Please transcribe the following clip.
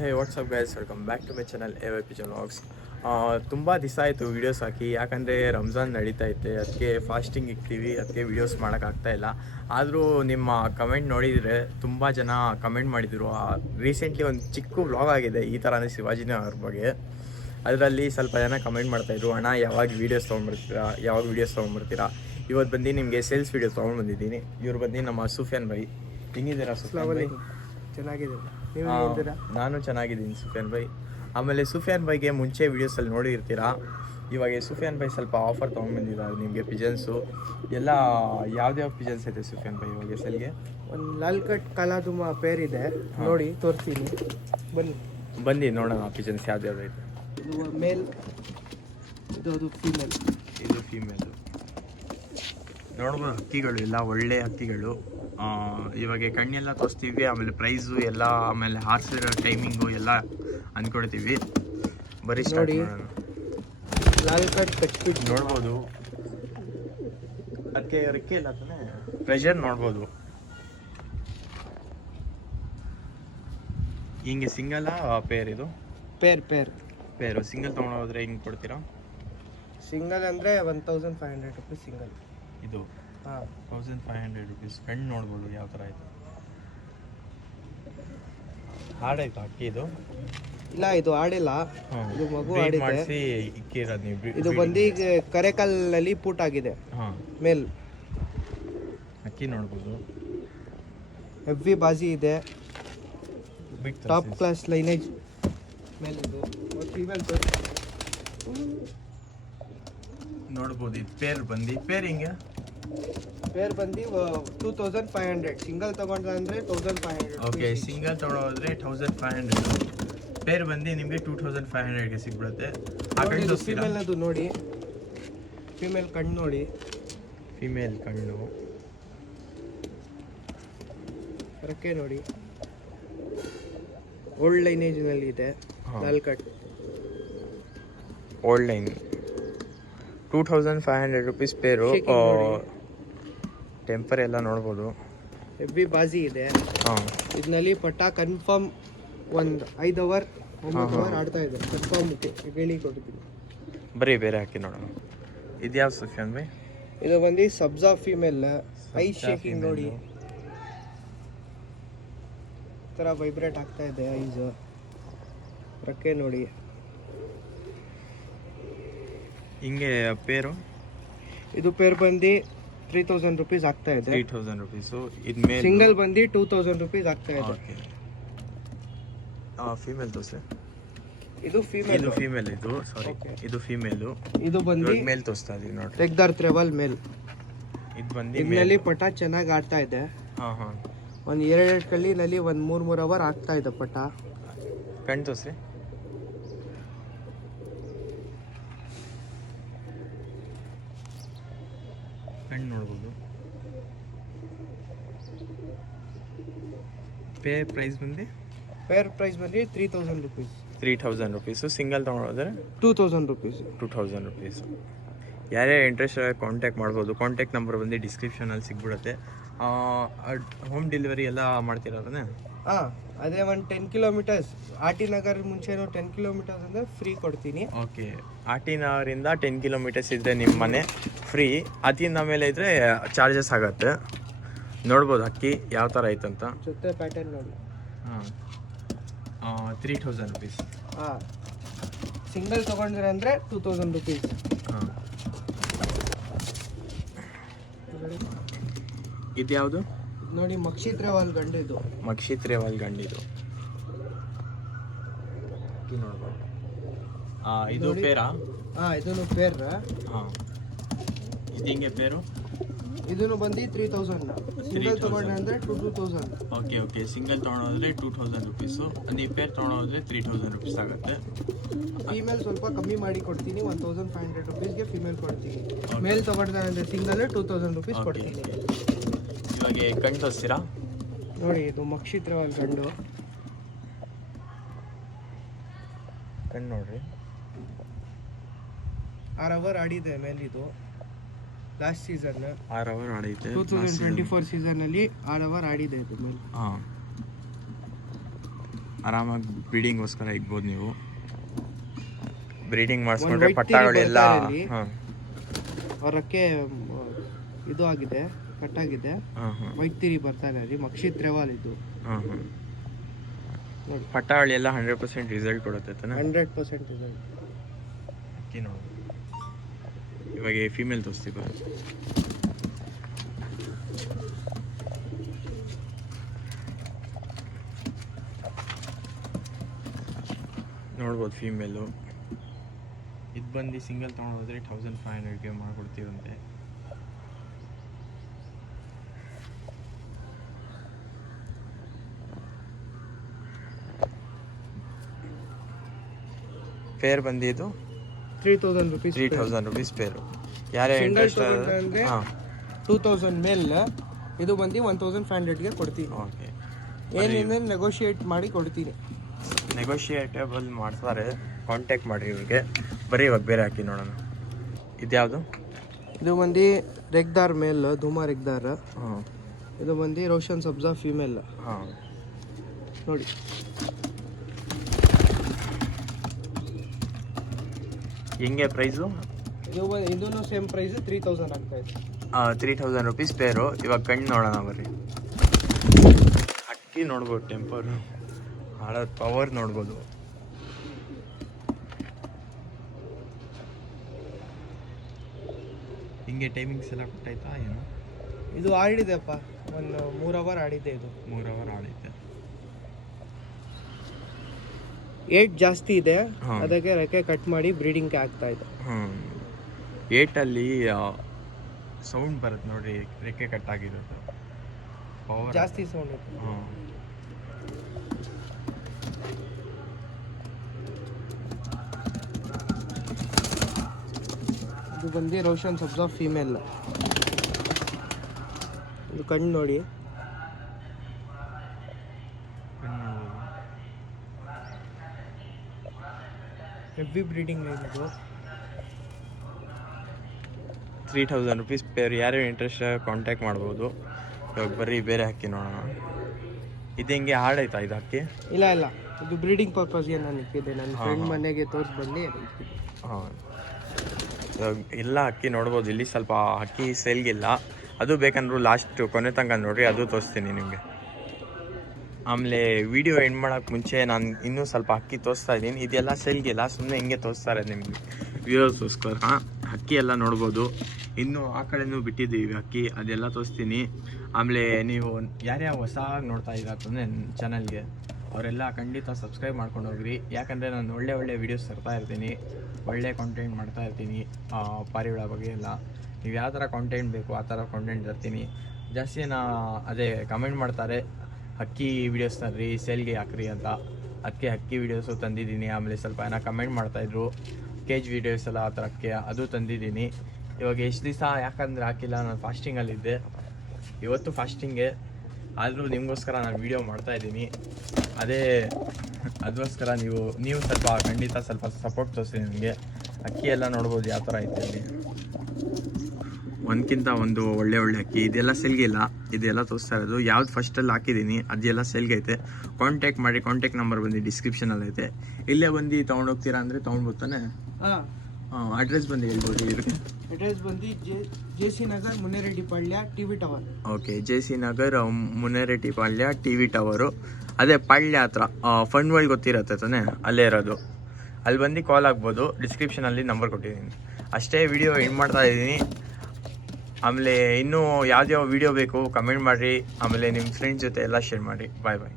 Hey what's up guys, welcome back to my channel AYP vlogs. ತುಂಬ ದಿವಸ ಆಯಿತು videos ಹಾಕಿ, ಯಾಕಂದರೆ ರಂಜಾನ್ ನಡೀತಾ ಐತೆ, ಅದಕ್ಕೆ ಫಾಸ್ಟಿಂಗ್ ಇಕ್ತೀವಿ, ಅದಕ್ಕೆ ವೀಡಿಯೋಸ್ ಮಾಡೋಕ್ಕಾಗ್ತಾಯಿಲ್ಲ. ಆದರೂ ನಿಮ್ಮ ಕಮೆಂಟ್ ನೋಡಿದರೆ ತುಂಬ ಜನ ಕಮೆಂಟ್ ಮಾಡಿದರು. ರೀಸೆಂಟ್ಲಿ ಒಂದು ಚಿಕ್ಕ ವ್ಲಾಗ್ ಆಗಿದೆ ಈ ಥರನೇ ಶಿವಾಜಿನಗರ ಬಗ್ಗೆ. ಅದರಲ್ಲಿ ಸ್ವಲ್ಪ ಜನ ಕಮೆಂಟ್ ಮಾಡ್ತಾಯಿದ್ರು, ಅಣ್ಣ ಯಾವಾಗ ವೀಡಿಯೋಸ್ ತೊಗೊಂಡ್ಬರ್ತೀರಾ. ಇವತ್ತು ಬಂದು ನಿಮಗೆ ಸೇಲ್ಸ್ ವೀಡಿಯೋ ತೊಗೊಂಡು ಬಂದಿದ್ದೀನಿ. ಇವ್ರು ಬಂದು ನಮ್ಮ ಸುಫಿಯಾನ್ ಬೈ. ಹೆಂಗಿದ್ದೀರಾ ಸುಫಿಯಾನ್ ಬೈ? ಚೆನ್ನಾಗಿದೆ. ನಾನು ಚೆನ್ನಾಗಿದ್ದೀನಿ ಸುಫಿಯಾನ್ ಬೈ. ಆಮೇಲೆ ಸುಫಿಯಾನ್ ಬೈಗೆ ಮುಂಚೆ ವೀಡಿಯೋಸಲ್ಲಿ ನೋಡಿರ್ತೀರಾ. ಇವಾಗ ಸುಫಿಯಾನ್ ಬೈ ಸ್ವಲ್ಪ ಆಫರ್ ತೊಗೊಂಡ್ಬಂದಿದ್ದಾರೆ ನಿಮಗೆ. ಪಿಜನ್ಸು ಎಲ್ಲ ಯಾವ್ದ್ಯಾವ ಪಿಜನ್ಸ್ ಇದೆ ಸುಫಿಯಾನ್ ಬೈ ಇವಾಗ ಸೆಲ್ಗೆ? ಒಂದು ಲಾಲ್ ಕಟ್ ಕಾಲಾದುಮ ಪೇರ್ ಇದೆ, ನೋಡಿ ತೋರಿಸ್ತೀನಿ, ಬನ್ನಿ ನೋಡೋಣ ಪಿಜನ್ಸ್ ಯಾವ್ದು ಇದೆ. ಇದು ಮೇಲ್, ಇದು ಫೀಮೇಲ್. ಇದು ಫೀಮೇಲು. ನೋಡ್ಬೋದು ಹಕ್ಕಿಗಳು ಎಲ್ಲ ಒಳ್ಳೆ ಹಕ್ಕಿಗಳು. ಇವಾಗ ಕಣ್ಣೆಲ್ಲ ತೋರಿಸ್ತೀವಿ, ಆಮೇಲೆ ಪ್ರೈಸು ಎಲ್ಲ, ಆಮೇಲೆ ಹಾರ್ಸಿರೋ ಟೈಮಿಂಗು ಎಲ್ಲ ಅಂದ್ಕೊಳ್ತೀವಿ. ಬರೀ ನೋಡಿ ಲಾಲ್ ಕಟ್ ಕಟ್ಬಿಟ್ಟು ನೋಡ್ಬೋದು. ಅದಕ್ಕೆ ರೆಕ್ಕೆ ಇಲ್ಲ ತಾನೆ, ಪ್ರೆಷರ್ ನೋಡ್ಬೋದು. ಹಿಂಗೆ ಸಿಂಗಲ್ಲ ಪೇರ್? ಇದು ಪೇರು ಸಿಂಗಲ್ ತೊಗೊಂಡೋದ್ರೆ ಹಿಂಗೆ ಕೊಡ್ತೀರಾ? ಸಿಂಗಲ್ ಅಂದರೆ 1500 ರುಪೀಸ್ ಸಿಂಗಲ್. ಇದು 1500 ರುಪೀಸ್. ಕಣ್ಣು ನೋಡ್ಬೋದು ಯಾವ ಥರ ಆಯಿತು. ಹಾಡಾಯ್ತು ಅಕ್ಕಿ ಇದು? ಇಲ್ಲ, ಇದು ಆಡಿಲ್ಲ, ಇದು ಮಗು ಆಡಿದೆ. ಇಕ್ಕಿರೋದು ನೀವು? ಇದು ಬಂದು ಈಗ ಕರೆಕಲ್ನಲ್ಲಿ ಪೂಟ್ ಆಗಿದೆ. ಮೇಲ್ ಅಕ್ಕಿ ನೋಡ್ಬೋದು, ಹೆವಿ ಬಾಜಿ ಇದೆ, ಟಾಪ್ ಕ್ಲಾಸ್ ಲೈನೇಜ್ ಮೇಲೆ. ಇದು ಫೀಮೇಲ್ ನೋಡ್ಬೋದು. ಇದು ಪೇರ್ ಹಿಂಗೆ? ಪೇರ್ ಬಂದು 2500. ಸಿಂಗಲ್ ತಗೊಂಡ್ರೆ ಅಂದರೆ 1500. Okay, single ತೊಗೊಳೋದ್ರೆ 1500. ಪೇರ್ ಬಂದು ನಿಮಗೆ 2500ಗೆ ಸಿಗ್ಬಿಡುತ್ತೆ. ಫೀಮೇಲ್ ಅದು ನೋಡಿ, ಫೀಮೇಲ್ ಕಣ್ಣು ನೋಡಿ, ಫೀಮೇಲ್ ಕಣ್ಣು ರೆಕ್ಕೆ ನೋಡಿ, ಓಲ್ಡ್ ಲೈನೇಜ್ನಲ್ಲಿ ಇದೆ. Lal cut old line. 2500 rupees ಪೇರು. ಟೆಂಪರ್ ಎಲ್ಲ ನೋಡ್ಬೋದು, ಹೆವಿ ಬಾಜಿ ಇದೆ. ಇದರಲ್ಲಿ ಪಟ ಕನ್ಫರ್ಮ್ ಒಂದು 5 ಅವರ್ 9 ಅವರ್ ಆಡ್ತಾ ಇದೆ ಕನ್ಫರ್ಮ್. ಹೇಳಿ ಕೊಡ್ತೀನಿ, ಬರೀ ಬೇರೆ ಹಾಕಿ ನೋಡೋಣ. ಇದು ಯಾವ ಸುಫಿಯಾನ್ ಬೈ? ಇದು ಬಂದು ಸಬ್ಜಾ ಫೀಮೇಲ್. ಐ ಶೇಕಿಂಗ್ ನೋಡಿ, ಈ ಥರ ವೈಬ್ರೇಟ್ ಆಗ್ತಾ ಇದೆ ಐಸು. ರೆಕ್ಕೆ ನೋಡಿ. ಹಿಂಗೆ ಪೇರು? ಇದು ಪೇರ್ ಬಂದು 3000 ರುಪೀಸ್ ಆಗ್ತಾ ಇದೆ. 3000 ರುಪೀಸು. ಇದು ಮೇಲ್. ಸಿಂಗಲ್ ಬಂದು 2000 ರುಪೀಸ್ ಆಗ್ತಾ ಇದೆ. ಓಕೆ. ಫೀಮೇಲ್ ತೋರಿಸಿ. ಇದು ಫೀಮೇಲ್. ಇದು ಫೀಮೇಲ್. ಇದು ಸಾರಿ, ಇದು ಫೀಮೇಲು. ಇದು ಬಂದು ಮೇಲ್ ತೋರಿಸ್ತಾ ಇದೀವಿ ನೋಡಿ, ರೆಗ್ದಾರ್ ಟ್ರೆವಲ್ ಮೇಲ್. ಇದು ಬಂದು ಇದರಲ್ಲಿ ಪಟ ಚೆನ್ನಾಗಿ ಆಡ್ತಾ ಇದೆ. ಒಂದು 2 ಕಲ್ಲಿನಲ್ಲಿ ಒಂದು 3 ಅವರ್ ಆಗ್ತಾ ಇದೆ ಪಟ. ಕಣ್ಣು ತೋರಿಸಿ. ಕಣ್ಣು ನೋಡ್ಬೋದು. ಪೇರ್ ಪ್ರೈಸ್ ಬಂದು 3000 ರುಪೀಸ್. 3000 ರುಪೀಸು. ಸಿಂಗಲ್ ತೊಗೊಳೋದ್ರೆ 2000 ರುಪೀಸ್. 2000 ರುಪೀಸು. ಯಾರ್ಯಾರು ಇಂಟ್ರೆಸ್ಟ್ ಕಾಂಟ್ಯಾಕ್ಟ್ ಮಾಡ್ಬೋದು. ಕಾಂಟ್ಯಾಕ್ಟ್ ನಂಬರ್ ಬಂದು ಡಿಸ್ಕ್ರಿಪ್ಷನಲ್ಲಿ ಸಿಗ್ಬಿಡುತ್ತೆ. ಹೋಮ್ ಡೆಲಿವರಿ ಎಲ್ಲ ಮಾಡ್ತಿರೋದೇ? ಅದೇ ಒಂದು 10 ಕಿಲೋಮೀಟರ್ಸ್ ಆರ್.ಟಿ. ನಗರ್ ಮುಂಚೆನೂ 10 ಕಿಲೋಮೀಟರ್ಸ್ ಅಂದರೆ ಫ್ರೀ ಕೊಡ್ತೀನಿ. Okay, RT. ನಗರಿಂದ 10 ಕಿಲೋಮೀಟರ್ಸ್ ಇದ್ದರೆ ನಿಮ್ಮ ಮನೆ ಫ್ರೀ. ಅತಿಯಿಂದ ಮೇಲೆ ಇದ್ದರೆ ಚಾರ್ಜಸ್ ಆಗುತ್ತೆ. ನೋಡ್ಬೋದು ಅಕ್ಕಿ ಯಾವ ಥರ ಐತಂತ. ಜೊತೆ ಪ್ಯಾಟರ್ನ್ ನೋಡಿ. 3000 ರುಪೀಸ್. ಸಿಂಗಲ್ ತೊಗೊಂಡ್ರೆ ಅಂದರೆ 2000 ರುಪೀಸ್. ಇದು ಯಾವುದು ನೋಡಿ? ಮಕ್ಷಿತ್ರೇವಾಲ್ ಗಂಡಿದು. ಮಕ್ಷಿತ್ರೇವಾಲ್ ಗಂಡಿದು ನೋಡ್ಬೋದು. ಇದು ಪೇರಾ? ಇದನ್ನು ಪೇರ್. ಇದು ಹಿಂಗೆ ಪೇರು? ಇದನ್ನು ಬಂದು 3000. ಸಿಂಗಲ್ ತೊಗೊಂಡ್ರೆ ಅಂದರೆ 2000. ಓಕೆ, ಸಿಂಗಲ್ ತೊಗೊಳೋದ್ರೆ 2000 ರುಪೀಸು. ನೀವು ಪೇರ್ ತೊಗೊಳೋದ್ರೆ 3000 ರುಪೀಸ್ ಆಗುತ್ತೆ. ಫೀಮೇಲ್ ಸ್ವಲ್ಪ ಕಮ್ಮಿ ಮಾಡಿ ಕೊಡ್ತೀನಿ, 1500 ರುಪೀಸ್ಗೆ ಫೀಮೇಲ್ ಕೊಡ್ತೀನಿ. ಮೇಲ್ ತೊಗೊಂಡ್ರೆ ಅಂದರೆ ಸಿಂಗಲ್ 2000 ರುಪೀಸ್ ಕೊಡ್ತೀನಿ. ಇವಾಗ ಕಣ್ಣು ತೋರಿಸ್ತೀರಾ ನೋಡಿ? ಇದು ಮಕ್ಷಿತ್ರೇವಾಲ್ ಗಂಡು. ಕಣ್ಣು ನೋಡ್ರಿ. 6 ಅವರ್ ಆಡಿದೆ ಮೇಲಿದು. ಲಾಸ್ಟ್ ಸೀಸನ್ 6 ಅವರ್ ಆಡೈತೆ. 2024 ಸೀಸನ್ ಅಲ್ಲಿ 6 ಅವರ್ ಆಡಿದೆ ಇದು ಮೇಲೆ. ಆರಾಮಾಗಿ ಬ್ರೀಡಿಂಗ್ಗೋಸ್ಕರ ಇಗ್ಬೋದು ನೀವು. ಬ್ರೀಡಿಂಗ್ ಒಂದ್ ಮಾಡಿಸ್ಕೊಂಡ್ರೆ white ಪಟ್ಟಾಗಳೆಲ್ಲ ತಿರಿ ಬರ್ತಾ ಇದೆ ಇಲ್ಲಿ. ಹಾಂ ಅವರಕ್ಕೆ ಇದು ಆಗಿದೆ, ಕಟ್ಟಾಗಿದೆ. ಹಾಂ ಹಾಂ ವೈಟ್ ತಿರಿ ಬರ್ತಾ ಇದೆ ಅಲ್ಲಿ, ಮಕ್ಷಿತ್ ರೆವಾಲ್ ಇದು ಹಾಂ ಹಾಂ ನೋಡಿ. ಪಟ್ಟಾವಳಿ ಎಲ್ಲ 100% ರಿಸಲ್ಟ್ ಕೊಡುತ್ತೆ ತಾನೆ. 100% ರಿಸಲ್ಟ್. ಅಕ್ಕಿ ನೋಡು. ಇವಾಗ ಫೀಮೇಲ್ ತೋರಿಸ್ತೀವಿ ಬರೋದು. ನೋಡ್ಬೋದು ಫೀಮೇಲು. ಇದು ಬಂದು ಸಿಂಗಲ್ ತೊಗೊಂಡೋದ್ರೆ 1500ಗೆ ಮಾಡಿಕೊಡ್ತೀವಂತೆ. ಪೇರ್ ಬಂದಿದ್ದು 3000 rupees. 3000 ರುಪೀಸ್ ಪೇರು. ಯಾರೇ Single ಇಂಟ್ರೆಸ್ಟ್ ತಗೊಂಡ್ರೆ ಹಾಂ 2000 ಮೇಲೆ ಇದು ಬಂದು 1500ಗೆ ಕೊಡ್ತೀನಿ. ಓಕೆ. ಏನಿದೆ ನೆಗೋಷಿಯೇಟ್ ಮಾಡಿ ಕೊಡ್ತೀನಿ. ನೆಗೋಷಿಯೇಟೇಬಲ್ ಮಾಡ್ತಾರೆ, ಕಾಂಟ್ಯಾಕ್ಟ್ ಮಾಡಿ ಇವ್ರಿಗೆ. ಬರೀ ಇವಾಗ ಬೇರೆ ಹಾಕಿ ನೋಡೋಣ. ಇದ್ಯಾವುದು? ಇದು ಬಂದು ರೆಗ್ದಾರ್ ಮೇಲ್, ಧೂಮಾ ರೆಗ್ದಾರ್. ಹಾಂ ಇದು ಬಂದು ರೋಷನ್ ಸಬ್ಜಾ ಫೀಮೇಲ್ ಹಾಂ ನೋಡಿ. ಹೆಂಗೆ ಪ್ರೈಸು? ಇದೂ ಸೇಮ್ ಪ್ರೈಸ್ 3000 ಆಗ್ತಾ ಇದೆ. 3000 ರುಪೀಸ್ ಪೇರು. ಇವಾಗ ಕಣ್ಣು ನೋಡೋಣ ಬರ್ರಿ. ಅಕ್ಕಿ ನೋಡ್ಬೋದು, ಟೆಂಪರ್ ಹಾಳೋದು, ಪವರ್ ನೋಡ್ಬೋದು. ಹಿಂಗೆ ಟೈಮಿಂಗ್ಸ್ ಎಲ್ಲ ಕೊಟ್ಟಾಯ್ತಾ ಏನು? ಇದು ಆಡಿದೆಪ್ಪ, ಒಂದು 3 ಅವರ್ ಆಡಿದೆ. ಇದು 3 ಅವರ್ ಆಡೈತೆ. ಏಟ್ ಜಾಸ್ತಿ ಇದೆ, ಹಾ. ಅದಕ್ಕೆ ರೆಕ್ಕೆ ಕಟ್ ಮಾಡಿ ಬ್ರೀಡಿಂಗ್ಗೆ ಆಗ್ತಾ ಇದೆ. ಹ್ಞೂ 8ಅಲ್ಲಿ ಸೌಂಡ್ ಬರುತ್ತೆ ನೋಡ್ರಿ, ರೆಕ್ಕೆ ಕಟ್ಟಾಗಿರುತ್ತೆ. ಪವರ್ ಜಾಸ್ತಿ ಸೌಂಡ್ ಇದೆ. ಹಾಂ ಇದು ಬಂದು ರೋಷನ್ ಸಬ್ಜಾ ಫೀಮೇಲ್. ಇದು ಕಣ್ಣು ನೋಡಿ. ಹೆವಿ ಬ್ರೀಡಿಂಗ್ ಲೈನ್ ಇದು. 3000 ರುಪೀಸ್ ಪೇರ್. ಯಾರು ಇಂಟ್ರೆಸ್ಟ್ ಕಾಂಟ್ಯಾಕ್ಟ್ ಮಾಡ್ಬೋದು. ಇವಾಗ ಬರ್ರಿ ಬೇರೆ ಹಾಕಿ ನೋಡೋಣ. ಇದು ಹೆಂಗೆ ಹಾಡಾಯ್ತಾ ಇದು ಹಾಕಿ? ಇಲ್ಲ ಇಲ್ಲ, ಇದು ಬ್ರೀಡಿಂಗ್ ಪರ್ಪಸ್ಗೆ ನಾನು ಇಕ್ಕಿದ್ದೆ. ನನ್ನ ಹಾ, ಫ್ರೆಂಡ್ ಹಾ. ಮನೆಗೆ ತೋರಿಸಿ ಬಂದು ಹಾಂ ಎಲ್ಲ ಅಕ್ಕಿ ನೋಡ್ಬೋದು. ಇಲ್ಲಿ ಸ್ವಲ್ಪ ಅಕ್ಕಿ ಸೇಲ್ಗಿಲ್ಲ, ಅದು ಬೇಕಂದ್ರೂ ಲಾಸ್ಟ್ ಕೊನೆ ತನಕ ನೋಡ್ರಿ, ಅದು ತೋರಿಸ್ತೀನಿ ನಿಮಗೆ. ಆಮೇಲೆ ವಿಡಿಯೋ ಎಂಡ್ ಮಾಡೋಕ್ಕೆ ಮುಂಚೆ ನಾನು ಇನ್ನೂ ಸ್ವಲ್ಪ ಅಕ್ಕಿ ತೋರಿಸ್ತಾ ಇದ್ದೀನಿ. ಇದೆಲ್ಲ ಸೇಲ್ಗಿಲ್ಲ, ಸುಮ್ಮನೆ ಹಿಂಗೆ ತೋರಿಸ್ತಾರೆ ನಿಮಗೆ ವ್ಯೂವರ್ಸ್ಗೋಸ್ಕರ. ಅಕ್ಕಿ ಎಲ್ಲ ನೋಡ್ಬೋದು. ಇನ್ನೂ ಆ ಕಡೆನೂ ಬಿಟ್ಟಿದ್ದೀವಿ ಅಕ್ಕಿ, ಅದೆಲ್ಲ ತೋರಿಸ್ತೀನಿ. ಆಮೇಲೆ ನೀವು ಯಾರ್ಯಾವ ಹೊಸದಾಗಿ ನೋಡ್ತಾ ಇದ್ದಾರೆ ನನ್ನ ಚಾನಲ್ಗೆ, ಅವರೆಲ್ಲ ಖಂಡಿತ ಸಬ್ಸ್ಕ್ರೈಬ್ ಮಾಡ್ಕೊಂಡು ಹೋಗ್ರಿ. ಯಾಕಂದರೆ ನಾನು ಒಳ್ಳೆ ವೀಡಿಯೋಸ್ ತರ್ತಾ ಇರ್ತೀನಿ, ಒಳ್ಳೆ ಕಾಂಟೆಂಟ್ ಮಾಡ್ತಾ ಇರ್ತೀನಿ. ಪಾರಿವಾಳ ಬಗ್ಗೆ ಎಲ್ಲ ನೀವು ಯಾವ ಥರ ಕಾಂಟೆಂಟ್ ಬೇಕು ಆ ಥರ ಕಾಂಟೆಂಟ್ ತರ್ತೀನಿ. ಜಾಸ್ತಿ ಜನ ಅದೇ ಕಮೆಂಟ್ ಮಾಡ್ತಾರೆ, ಅಕ್ಕಿ ವೀಡಿಯೋಸ್ ತರ್ರಿ, ಸೇಲ್ಗೆ ಹಾಕ್ರಿ ಅಂತ. ಅದಕ್ಕೆ ಅಕ್ಕಿ ವೀಡಿಯೋಸು ತಂದಿದ್ದೀನಿ. ಆಮೇಲೆ ಸ್ವಲ್ಪ ಏನೋ ಕಮೆಂಟ್ ಮಾಡ್ತಾಯಿದ್ರು ಕೇಜ್ ವೀಡಿಯೋಸ್ ಎಲ್ಲ ಆ ಥರಕ್ಕೆ, ಅದು ತಂದಿದ್ದೀನಿ. ಇವಾಗ ಎಷ್ಟು ದಿವಸ ಯಾಕಂದರೆ ಹಾಕಿಲ್ಲ, ನಾನು ಫಾಸ್ಟಿಂಗಲ್ಲಿದ್ದೆ. ಇವತ್ತು ಫಾಸ್ಟಿಂಗೆ, ಆದರೂ ನಿಮಗೋಸ್ಕರ ನಾನು ವೀಡಿಯೋ ಮಾಡ್ತಾಯಿದ್ದೀನಿ. ಅದಕ್ಕೋಸ್ಕರ ನೀವು ಸ್ವಲ್ಪ ಖಂಡಿತ ಸ್ವಲ್ಪ ಸಪೋರ್ಟ್ ತೋರಿಸಿ ನನಗೆ. ಅಕ್ಕಿ ಎಲ್ಲ ನೋಡ್ಬೋದು ಯಾವ ಥರ ಐತೆ ಇಲ್ಲಿ, ಒಂದಕ್ಕಿಂತ ಒಂದು ಒಳ್ಳೆ ಅಕ್ಕಿ. ಇದೆಲ್ಲ ಸೆಲ್ಗಿಲ್ಲ, ಇದೆಲ್ಲ ತೋರಿಸ್ತಾ ಇರೋದು. ಯಾವ್ದು ಫಸ್ಟಲ್ಲಿ ಹಾಕಿದ್ದೀನಿ ಅದೆಲ್ಲ ಸೆಲ್ಗೈತೆ. ಕಾಂಟ್ಯಾಕ್ಟ್ ಮಾಡಿ, ಕಾಂಟ್ಯಾಕ್ಟ್ ನಂಬರ್ ಬಂದು ಡಿಸ್ಕ್ರಿಪ್ಷನಲ್ಲಿ ಐತೆ. ಇಲ್ಲೇ ಬಂದು ತೊಗೊಂಡೋಗ್ತೀರಾ ಅಂದರೆ ತೊಗೊಂಡ್ಬೋತಾನೆ. ಹಾಂ, ಅಡ್ರೆಸ್ ಬಂದು ಹೇಳ್ಬೋದು ಇದಕ್ಕೆ. ಅಡ್ರೆಸ್ ಬಂದು JC Nagar Munireddypalya TV tower. Okay, JC Nagar Munireddypalya TV tower. ಅದೇ ಪಾಳ್ಯ ಹತ್ರ ಫಂಡ್ ವರ್ಲ್ಡ್ ಗೊತ್ತಿರತ್ತೆ ತಾನೆ, ಅಲ್ಲೇ ಇರೋದು. ಅಲ್ಲಿ ಬಂದು ಕಾಲ್ ಆಗ್ಬೋದು, ಡಿಸ್ಕ್ರಿಪ್ಷನಲ್ಲಿ ನಂಬರ್ ಕೊಟ್ಟಿದ್ದೀನಿ. ಅಷ್ಟೇ, ವಿಡಿಯೋ ಎಂಡ್ ಮಾಡ್ತಾ ಇದ್ದೀನಿ. ಆಮೇಲೆ ಇನ್ನೂ ಯಾವ್ದ್ಯಾವ ವೀಡಿಯೋ ಬೇಕು ಕಮೆಂಟ್ ಮಾಡಿರಿ. ಆಮೇಲೆ ನಿಮ್ಮ ಫ್ರೆಂಡ್ಸ್ ಜೊತೆ ಎಲ್ಲ ಶೇರ್ ಮಾಡಿ. ಬಾಯ್ ಬಾಯ್.